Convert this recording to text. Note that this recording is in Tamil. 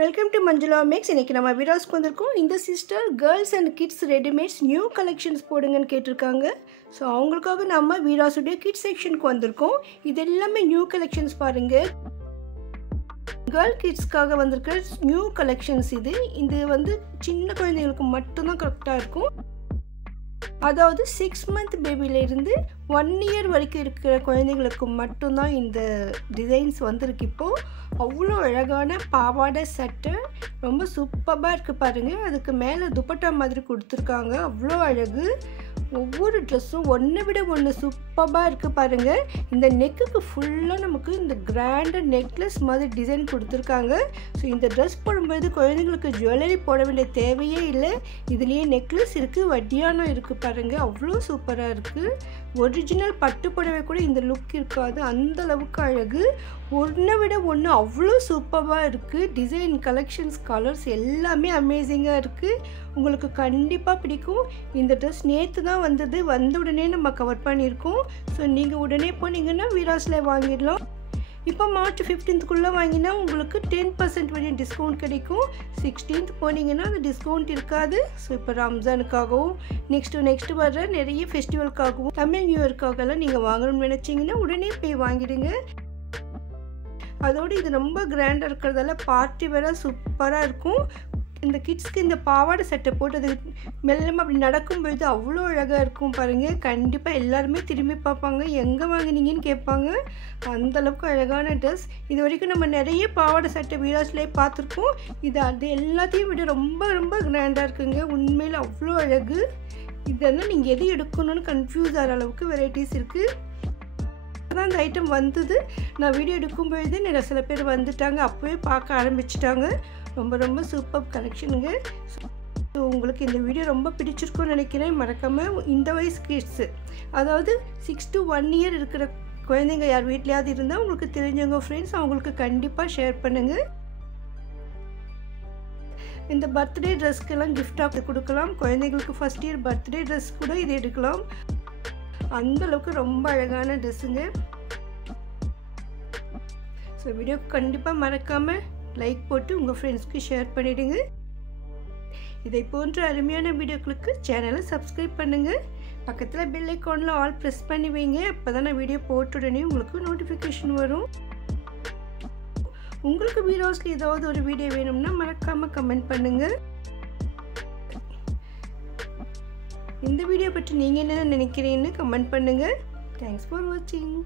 Welcome to Manjula maths. இன்றைக்கி நம்ம வீடியோஸ்க்கு வந்திருக்கோம். இந்த sister girls and kids readymades new collections போடுங்கன்னு கேட்டிருக்காங்க. ஸோ அவங்களுக்காக நம்ம வீடியோஸுடைய கிட்ஸ் செக்ஷனுக்கு வந்திருக்கோம். இது எல்லாமே நியூ கலெக்ஷன்ஸ் பாருங்கள். கேர்ள் கிட்ஸ்க்காக வந்திருக்கிற நியூ கலெக்ஷன்ஸ் இது வந்து சின்ன குழந்தைங்களுக்கு மட்டும்தான் கரெக்டாக இருக்கும். அதாவது 6 மந்த் பேபியிலேருந்து 1 இயர் வரைக்கும் இருக்கிற குழந்தைங்களுக்கு மட்டும்தான் இந்த டிசைன்ஸ் வந்திருக்கு. இப்போது அவ்வளோ அழகான பாவாடை சட்டை ரொம்ப சூப்பராக இருக்குது பாருங்கள். அதுக்கு மேலே துப்பட்டா மாதிரி கொடுத்துருக்காங்க. அவ்வளோ அழகு. ஒவ்வொரு ட்ரெஸ்ஸும் ஒன்றை விட ஒன்று சூப்பராக இருக்குது பாருங்கள். இந்த நெக்குக்கு ஃபுல்லாக நமக்கு இந்த கிராண்டாக நெக்லஸ் மாதிரி டிசைன் கொடுத்துருக்காங்க. ஸோ இந்த ட்ரெஸ் போடும்போது குழந்தைங்களுக்கு ஜுவல்லரி போட வேண்டிய தேவையே இல்லை. இதுலேயே நெக்லஸ் இருக்குது, வட்டியானம் இருக்குது பாருங்கள். அவ்வளோ சூப்பராக இருக்குது. ஒரிஜினல் பட்டு புடவை கூட இந்த லுக் இருக்காது, அந்த அளவுக்கு அழகு. ஒன்றை விட ஒன்று அவ்வளோ சூப்பராக இருக்குது. டிசைன், கலெக்ஷன்ஸ், கலர்ஸ் எல்லாமே அமேசிங்காக இருக்குது. உங்களுக்கு கண்டிப்பாக பிடிக்கும். இந்த ட்ரெஸ் நேற்று தான் வந்தது, வந்த உடனே நம்ம கவர் பண்ணியிருக்கோம். ஸோ நீங்கள் உடனே போனீங்கன்னா வீராஸில் வாங்கிடலாம். இப்போ மார்ச் 15க்குள்ளே வாங்கினா உங்களுக்கு 10% வரையும் டிஸ்கவுண்ட் கிடைக்கும். 16th போனீங்கன்னா அந்த டிஸ்கவுண்ட் இருக்காது. ஸோ இப்போ ரம்ஜானுக்காகவும் நெக்ஸ்ட்டு வர்ற நிறைய ஃபெஸ்டிவலுக்காகவும் தமிழ் நியூ இயர்க்காகலாம் நீங்கள் வாங்கணும்னு நினச்சிங்கன்னா உடனே போய் வாங்கிடுங்க. அதோடு இது ரொம்ப கிராண்டாக இருக்கிறதால பார்ட்டி வேற சூப்பராக இருக்கும். இந்த கிட்ஸ்க்கு இந்த பாவாடை சட்டை போட்டு அது மெல்லமாக அப்படி நடக்கும்பொழுது அவ்வளோ அழகாக இருக்கும் பாருங்கள். கண்டிப்பாக எல்லாருமே திரும்பி பார்ப்பாங்க, எங்கே வாங்கினீங்கன்னு கேட்பாங்க. அந்தளவுக்கு அழகான ட்ரெஸ். இது வரைக்கும் நம்ம நிறைய பாவாடை சட்டை வீடியோஸ்லேயே பார்த்துருக்கோம். அது எல்லாத்தையும் விட ரொம்ப ரொம்ப கிராண்டாக இருக்குங்க. உண்மையில் அவ்வளோ அழகு. இதெல்லாம் நீங்கள் எது எடுக்கணும்னு கன்ஃபியூஸ் ஆகிற அளவுக்கு வெரைட்டிஸ் இருக்குது. தான் இந்த ஐட்டம் வந்தது. நான் வீடியோ எடுக்கும்பொழுது நிறைய சில பேர் வந்துட்டாங்க, அப்போவே பார்க்க ஆரம்பிச்சிட்டாங்க. ரொம்ப ரொம்ப சூப்பர் கலெக்ஷனுங்க. ஸோ உங்களுக்கு இந்த வீடியோ ரொம்ப பிடிச்சிருக்குன்னு நினைக்கிறேன். மறக்காமல் இந்த வயசு கிட்ஸு, அதாவது 6 to 1 இயர் இருக்கிற குழந்தைங்க யார் வீட்லையாவது இருந்தால் உங்களுக்கு தெரிஞ்சவங்க ஃப்ரெண்ட்ஸ் அவங்களுக்கு கண்டிப்பாக ஷேர் பண்ணுங்கள். இந்த பர்த்டே ட்ரெஸ்க்கெல்லாம் கிஃப்டாக கொடுக்கலாம். குழந்தைங்களுக்கு ஃபஸ்ட் இயர் பர்த்டே ட்ரெஸ் கூட இது எடுக்கலாம். அந்தளவுக்கு ரொம்ப அழகான ட்ரெஸ்ஸுங்க. ஸோ வீடியோ கண்டிப்பாக மறக்காமல் லைக் போட்டு உங்கள் ஃப்ரெண்ட்ஸ்க்கு ஷேர் பண்ணிவிடுங்க. இதை போன்ற அருமையான வீடியோக்களுக்கு சேனலை சப்ஸ்கிரைப் பண்ணுங்கள். பக்கத்தில் பெல் ஐக்கானில் ஆல் ப்ரெஸ் பண்ணி வைங்க. அப்போ தான் நான் வீடியோ போட்ட உடனே உங்களுக்கு நோட்டிஃபிகேஷன் வரும். உங்களுக்கு வீடியோஸில் ஏதாவது ஒரு வீடியோ வேணும்னா மறக்காமல் கமெண்ட் பண்ணுங்கள். இந்த வீடியோ பற்றி நீங்கள் என்ன நினைக்கிறீங்கன்னு கமெண்ட் பண்ணுங்கள். தேங்க்ஸ் ஃபார் வாட்சிங்.